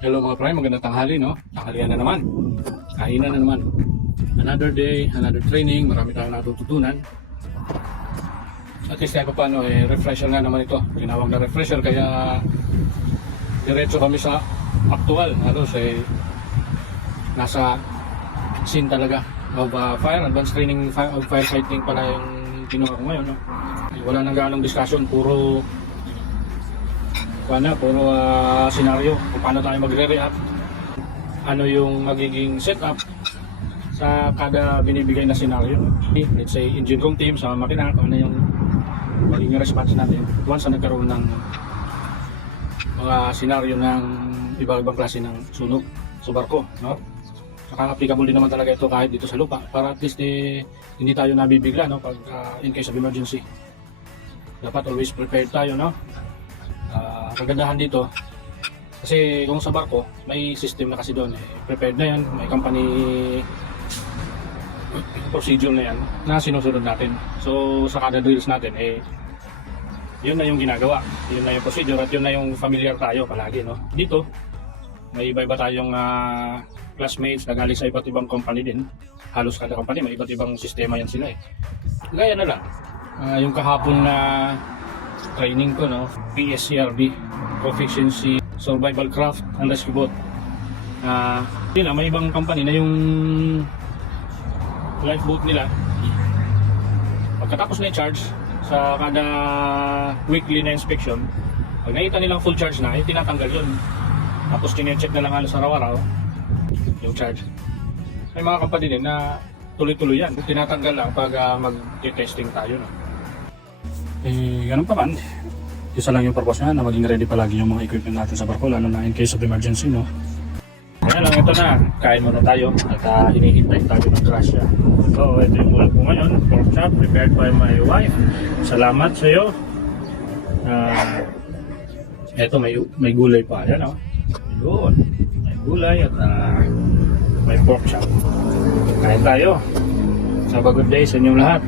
Hello mga pre, magandang tanghali, no? Tanghalian na naman. Kainan na naman. Another day, another training. Marami tayong natututunan. At least kahit pa paano, refresher nga naman ito. Tinawag na refresher, kaya diretso kami sa actual. Halos nasa scene talaga of fire, advanced training of firefighting pala yung kinuha ko ngayon, no? Wala nang ganong discussion, puro senaryo kung paano tayo magre-react, ano yung magiging setup sa kada binibigay na senaryo. Let's say engine room team sa makina, ano yung magiging response natin once na nagkaroon ng mga senaryo ng iba-ibang klase ng sunog sa barko, no? Saka applicable din naman talaga ito kahit dito sa lupa, para at least hindi tayo nabibigla, no? Pag in case of emergency, dapat always prepared tayo, no? Kagandahan dito kasi kung sa barko may system na kasi doon, prepared na yan, may company procedure na yan na sinusunod natin. So sa kada drills natin, yun na yung ginagawa, yun na yung procedure, at yun na yung familiar tayo palagi, no? Dito may iba-iba tayong classmates na galing sa iba't ibang company din. Halos kada company may iba't ibang sistema yan sila, gaya na lang yung kahapon na training ko, no? PSCRB, Proficiency Survival Craft and Rescue Boat. Yun na, may ibang company na yung lifeboat nila, pagkatapos na i-charge sa kada weekly na inspection, pag nakita nilang full charge na, tinatanggal yun. Tapos tine-check na lang halos araw-araw yung charge. May mga company din na tuloy-tuloy yan, tinatanggal lang pag mag-testing tayo, no? Ganun pa man, isa lang yung purpose nga na maging ready palagi yung mga equipment natin sa barko, lalo na in case of emergency, no? Kaya lang, ito na, kain muna tayo at hinihintay tayo ng grasya. So ito yung ulam ko ngayon, pork chop prepared by my wife. Salamat sa iyo. Ito may gulay pa, yan, no? Yun, may gulay at may pork chop. Kain tayo. Have a good day sa inyong lahat.